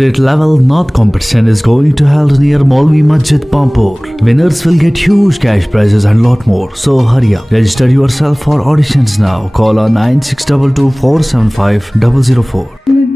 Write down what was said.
State level North competition is going to held near Maulvi Masjid, Pampur. Winners will get huge cash prizes and lot more. So hurry up. Register yourself for auditions now. Call on 9622 475 004.